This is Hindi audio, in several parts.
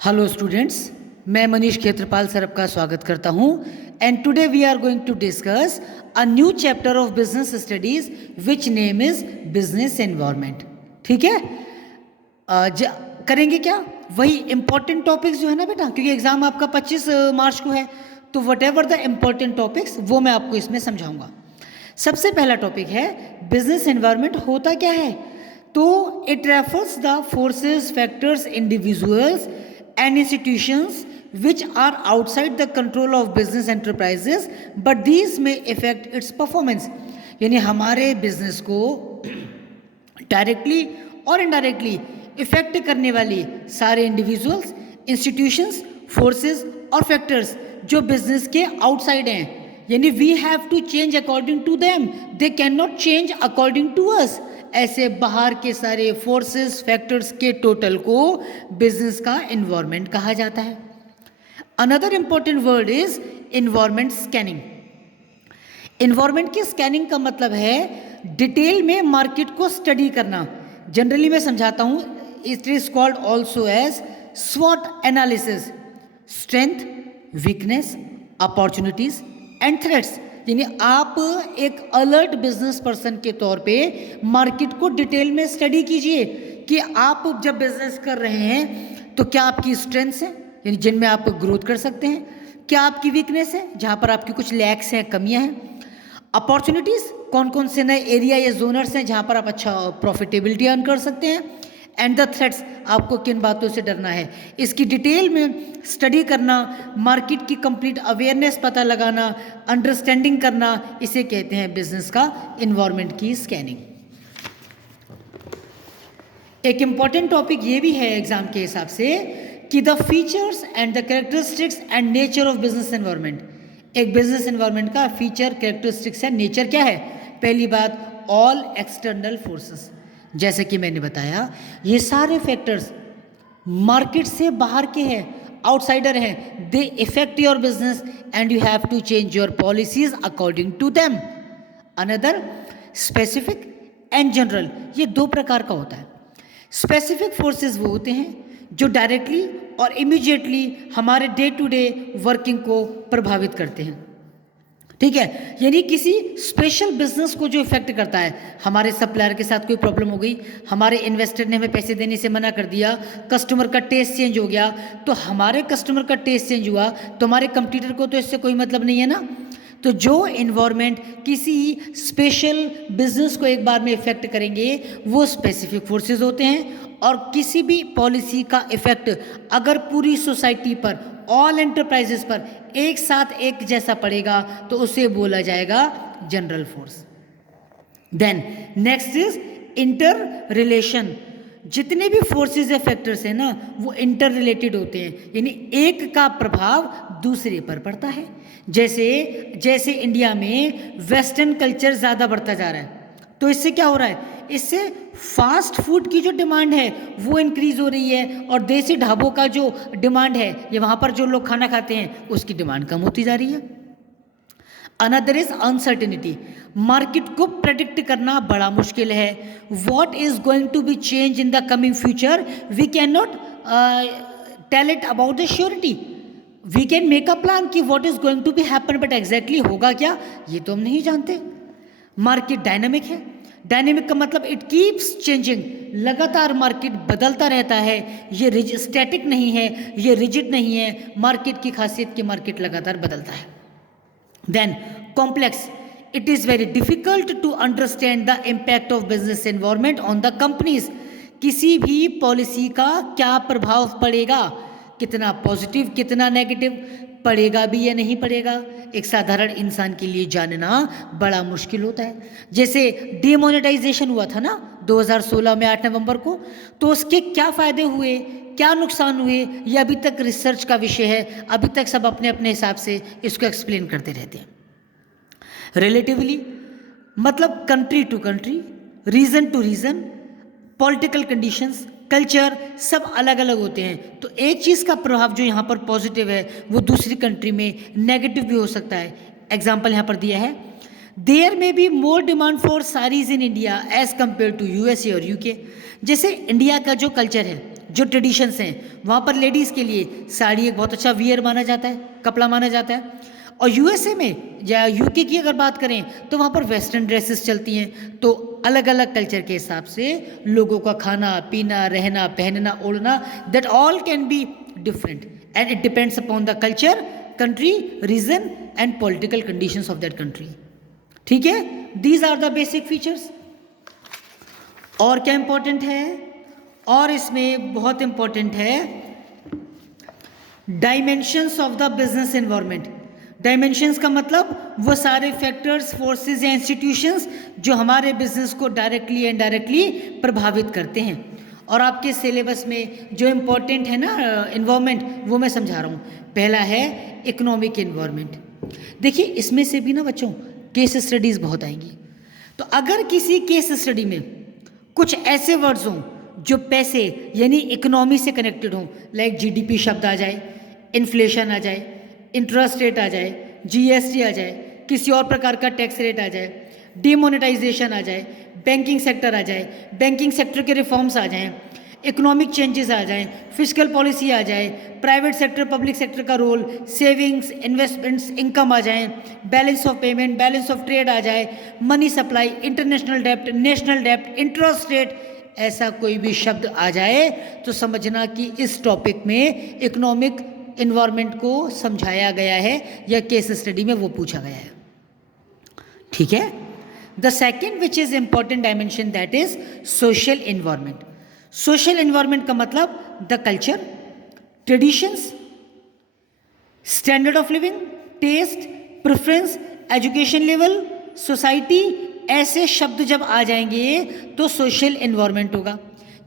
हेलो स्टूडेंट्स, मैं मनीष खेत्रपाल सर आपका स्वागत करता हूं। And today we are going to discuss a new chapter of business studies which name is business environment. ठीक है, करेंगे क्या? वही इंपॉर्टेंट टॉपिक्स जो है ना बेटा, क्योंकि एग्जाम आपका 25 मार्च को है, तो what ever the important topics वो मैं आपको इसमें समझाऊंगा। सबसे पहला टॉपिक है बिजनेस एनवायरनमेंट होता क्या है। तो it refers the forces, factors, individuals and institutions which are outside the control of business enterprises but these may affect its performance। यानी हमारे बिजनेस को डायरेक्टली और इनडायरेक्टली इफेक्ट करने वाली सारे इंडिविजुअल्स, इंस्टीट्यूशंस, फोर्सेस और फैक्टर्स जो बिजनेस के आउटसाइड हैं, यानी we have to change according to them, they can not change according to us. ऐसे बाहर के सारे फोर्सेस, फैक्टर्स के टोटल को बिजनेस का एनवायरनमेंट कहा जाता है। Another important word is environment scanning. Environment की स्कैनिंग का मतलब है डिटेल में मार्केट को स्टडी करना। जनरली मैं समझाता हूं, it is called also as स्वॉट analysis, strength, weakness, opportunities and threats. यानी आप एक अलर्ट बिजनेस पर्सन के तौर पे मार्केट को डिटेल में स्टडी कीजिए कि आप जब बिजनेस कर रहे हैं तो क्या आपकी स्ट्रेंथ्स हैं, यानी जिनमें आप ग्रोथ कर सकते हैं, क्या आपकी वीकनेस है जहां पर आपकी कुछ लैक्स हैं, कमियां हैं, अपॉर्चुनिटीज कौन कौन से नए एरिया या जोनर्स हैं जहां पर आप अच्छा प्रॉफिटेबिलिटी अर्न कर सकते हैं, एंड द थ्रेट्स आपको किन बातों से डरना है। इसकी डिटेल में स्टडी करना, मार्केट की कंप्लीट अवेयरनेस पता लगाना, अंडरस्टैंडिंग करना, इसे कहते हैं बिजनेस का एनवायरनमेंट की स्कैनिंग। एक इंपॉर्टेंट टॉपिक ये भी है एग्जाम के हिसाब से कि the features and the characteristics and nature of business environment. एक बिजनेस एनवायरनमेंट का फीचर, कैरेक्टरिस्टिक्स है, नेचर क्या है। पहली बात, ऑल एक्सटर्नल फोर्सेस। जैसे कि मैंने बताया, ये सारे फैक्टर्स मार्केट से बाहर के हैं, आउटसाइडर हैं, they effect your business and you have to change your policies according to them. Another specific and general, ये दो प्रकार का होता है। स्पेसिफिक फोर्सेस वो होते हैं जो डायरेक्टली और इमीडिएटली हमारे डे टू डे वर्किंग को प्रभावित करते हैं। ठीक है, यानी किसी स्पेशल बिजनेस को जो इफेक्ट करता है, हमारे सप्लायर के साथ कोई प्रॉब्लम हो गई, हमारे इन्वेस्टर ने हमें पैसे देने से मना कर दिया, कस्टमर का टेस्ट चेंज हो गया, तो हमारे कस्टमर का टेस्ट चेंज हुआ तो हमारे कंपटीटर को तो इससे कोई मतलब नहीं है ना। तो जो इन्वायरमेंट किसी स्पेशल बिजनेस को एक बार में इफेक्ट करेंगे वो स्पेसिफिक फोर्सेस होते हैं। और किसी भी पॉलिसी का इफेक्ट अगर पूरी सोसाइटी पर, ऑल एंटरप्राइजेस पर एक साथ एक जैसा पड़ेगा तो उसे बोला जाएगा general force. Then next is inter relation. जितने भी फोर्सेस या फैक्टर्स हैं ना वो इंटर रिलेटेड होते हैं, यानी एक का प्रभाव दूसरे पर पड़ता है। जैसे इंडिया में वेस्टर्न कल्चर ज़्यादा बढ़ता जा रहा है, तो इससे क्या हो रहा है, इससे फास्ट फूड की जो डिमांड है वो इंक्रीज हो रही है, और देसी ढाबों का जो डिमांड है, ये वहाँ पर जो लोग खाना खाते हैं उसकी डिमांड कम होती जा रही है। Another is uncertainty. मार्केट को प्रेडिक्ट करना बड़ा मुश्किल है। What is going to be change in the coming future, we can not tell it about the surety. We can make a plan कि what is going to be happen, but exactly होगा क्या ये तो हम नहीं जानते। मार्केट डायनामिक है। डायनेमिक का मतलब इट कीप्स चेंजिंग, लगातार मार्केट बदलता रहता है। ये स्टैटिक नहीं है, ये रिजिड नहीं है। मार्केट की खासियत कि मार्केट लगातार बदलता है। Then complex, it is very difficult to understand the impact of business environment on the companies. किसी भी पॉलिसी का क्या प्रभाव पड़ेगा, कितना पॉजिटिव कितना नेगेटिव, पड़ेगा भी या नहीं पड़ेगा, एक साधारण इंसान के लिए जानना बड़ा मुश्किल होता है। जैसे डीमोनेटाइजेशन हुआ था ना 2016 में 8 नवंबर को, तो उसके क्या फ़ायदे हुए, क्या नुकसान हुए, ये अभी तक रिसर्च का विषय है। अभी तक सब अपने अपने हिसाब से इसको एक्सप्लेन करते रहते हैं। रिलेटिवली मतलब country to country, region to region, political conditions, culture सब अलग अलग होते हैं। तो एक चीज़ का प्रभाव जो यहाँ पर पॉजिटिव है वो दूसरी कंट्री में नेगेटिव भी हो सकता है। एग्जाम्पल यहाँ पर दिया है, there may be more demand for saris in India as compare to USA और यूके। जैसे इंडिया का जो कल्चर है जो ट्रेडिशंस हैं, वहाँ पर लेडीज़ के लिए साड़ी एक बहुत अच्छा वियर माना जाता है, कपड़ा माना जाता है। और यूएसए में या यूके की अगर बात करें तो वहाँ पर वेस्टर्न ड्रेसेस चलती हैं। तो अलग अलग कल्चर के हिसाब से लोगों का खाना पीना, रहना, पहनना, ओढ़ना, that all can be different and it depends upon the culture, country, region and political conditions of that country. ठीक है, these are the basic features. और क्या इंपॉर्टेंट है, और इसमें बहुत इंपॉर्टेंट है dimensions of the business environment. Dimensions का मतलब वो सारे फैक्टर्स, फोर्सेस या इंस्टीट्यूशंस जो हमारे बिजनेस को डायरेक्टली एंड इनडायरेक्टली प्रभावित करते हैं। और आपके सिलेबस में जो इम्पोर्टेंट है ना इन्वायरमेंट, वो मैं समझा रहा हूँ। पहला है इकोनॉमिक इन्वायरमेंट। देखिए इसमें से भी ना बच्चों केस स्टडीज़ बहुत आएंगी। तो अगर किसी केस स्टडी में कुछ ऐसे वर्ड्स हों जो पैसे यानी इकोनॉमी से कनेक्टेड हों, लाइक जीडीपी शब्द आ जाए, इन्फ्लेशन आ जाए, इंटरेस्ट रेट आ जाए, जीएसटी आ जाए, किसी और प्रकार का टैक्स रेट आ जाए, डिमोनेटाइजेशन आ जाए, बैंकिंग सेक्टर आ जाए, बैंकिंग सेक्टर के रिफॉर्म्स आ जाएं, इकोनॉमिक चेंजेस आ जाएं, फिजिकल पॉलिसी आ जाए, प्राइवेट सेक्टर पब्लिक सेक्टर का रोल, सेविंग्स, इन्वेस्टमेंट्स, इनकम आ जाएं, balance of payment, balance of trade आ जाए, मनी सप्लाई, इंटरनेशनल डेप्ट, नेशनल डेप्ट, इंटरेस्ट रेट, ऐसा कोई भी शब्द आ जाए तो समझना कि इस टॉपिक में इकोनॉमिक इन्वायरमेंट को समझाया गया है या केस स्टडी में वो पूछा गया है। ठीक है। The second which is important dimension that is social environment. Social environment का मतलब the culture, traditions, standard of living, taste, preference, education level, society, ऐसे शब्द जब आ जाएंगे तो सोशल इन्वायरमेंट होगा।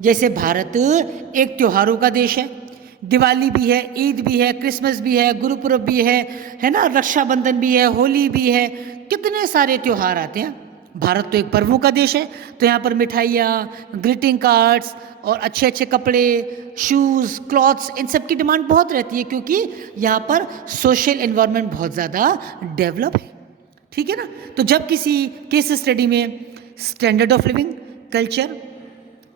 जैसे भारत एक त्योहारों का देश है, दिवाली भी है, ईद भी है, क्रिसमस भी है, गुरुपुरब भी है ना, रक्षाबंधन भी है, होली भी है, कितने सारे त्यौहार आते हैं। भारत तो एक पर्वों का देश है, तो यहाँ पर मिठाइयाँ, ग्रीटिंग कार्ड्स और अच्छे अच्छे कपड़े, शूज़, क्लॉथ्स, इन सब की डिमांड बहुत रहती है क्योंकि यहाँ पर सोशल इन्वायरमेंट बहुत ज़्यादा डेवलप है। ठीक है ना। तो जब किसी केस स्टडी में standard of living, culture,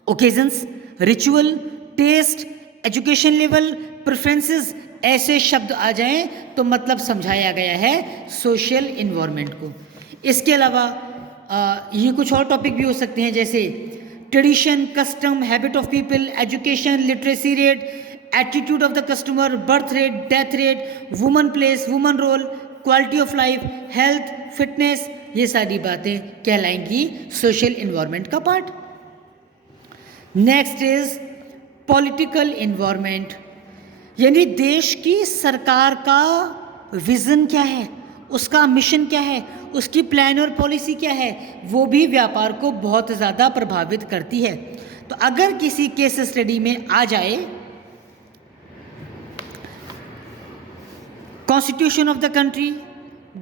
occasions, ritual, taste, education level, preferences, ऐसे शब्द आ जाएं तो मतलब समझाया गया है सोशल इन्वायरमेंट को। इसके अलावा ये कुछ और टॉपिक भी हो सकते हैं जैसे tradition, custom, habit of people, education, literacy rate, attitude of the customer, birth rate, death rate, woman place, woman role, quality of life, health, fitness, ये सारी बातें कहलाएंगी सोशल इन्वायरमेंट का part. Next is political environment, यानी देश की सरकार का विजन क्या है, उसका मिशन क्या है, उसकी प्लान और पॉलिसी क्या है, वो भी व्यापार को बहुत ज़्यादा प्रभावित करती है। तो अगर किसी केस स्टडी में आ जाए constitution of the country,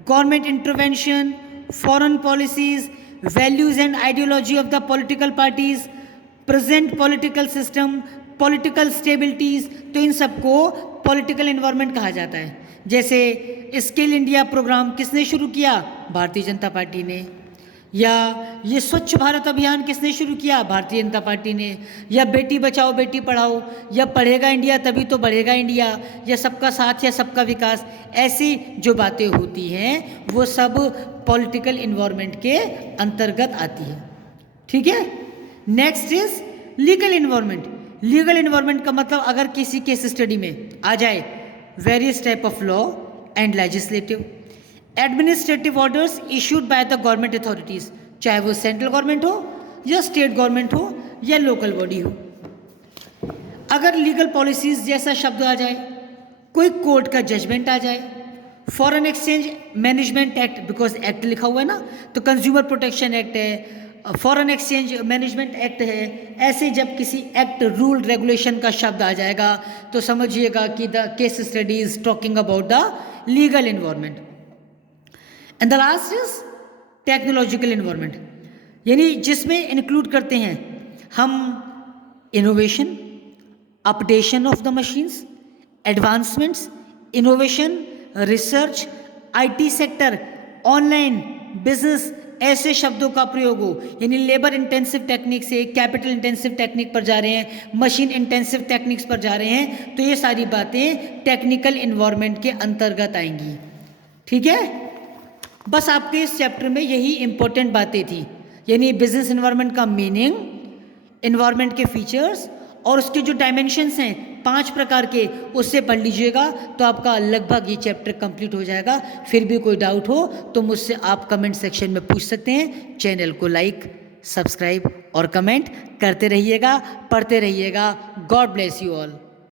government intervention, foreign policies, values and ideology of the political parties, present political system, political stabilities, तो इन सबको पॉलिटिकल इन्वायरमेंट कहा जाता है। जैसे स्किल इंडिया प्रोग्राम किसने शुरू किया? भारतीय जनता पार्टी ने। या ये स्वच्छ भारत अभियान किसने शुरू किया? भारतीय जनता पार्टी ने। या बेटी बचाओ बेटी पढ़ाओ, या पढ़ेगा इंडिया तभी तो बढ़ेगा इंडिया, या सबका साथ या सबका विकास, ऐसी जो बातें होती हैं वो सब पॉलिटिकल इन्वायरमेंट के अंतर्गत आती है। ठीक है। Next is legal environment. Legal environment का मतलब अगर किसी केस स्टडी में आ जाए various type of law and legislative, administrative orders issued by the government authorities, चाहे वो सेंट्रल गवर्नमेंट हो या स्टेट गवर्नमेंट हो या लोकल बॉडी हो। अगर लीगल पॉलिसीज जैसा शब्द आ जाए, कोई कोर्ट का जजमेंट आ जाए, foreign exchange management act, because act लिखा हुआ है ना, तो कंज्यूमर प्रोटेक्शन एक्ट है, फॉरेन एक्सचेंज मैनेजमेंट एक्ट है, ऐसे जब किसी एक्ट, रूल, रेगुलेशन का शब्द आ जाएगा तो समझिएगा कि the case study is talking about the legal environment. And the last is technological environment, यानी जिसमें इंक्लूड करते हैं हम innovation, updation of the machines, advancements, innovation, research, IT sector, online business, ऐसे शब्दों का प्रयोग हो, यानी लेबर इंटेंसिव टेक्निक से कैपिटल इंटेंसिव टेक्निक पर जा रहे हैं, मशीन इंटेंसिव टेक्निक्स पर जा रहे हैं, तो ये सारी बातें टेक्निकल इन्वायरमेंट के अंतर्गत आएंगी। ठीक है, बस आपके इस चैप्टर में यही इंपॉर्टेंट बातें थी, यानी बिजनेस इन्वायरमेंट का मीनिंग, इन्वायरमेंट के फीचर्स और उसके जो डायमेंशंस हैं 5 प्रकार के, उससे पढ़ लीजिएगा तो आपका लगभग ये चैप्टर कंप्लीट हो जाएगा। फिर भी कोई डाउट हो तो मुझसे आप कमेंट सेक्शन में पूछ सकते हैं। चैनल को लाइक, सब्सक्राइब और कमेंट करते रहिएगा, पढ़ते रहिएगा। God bless you all.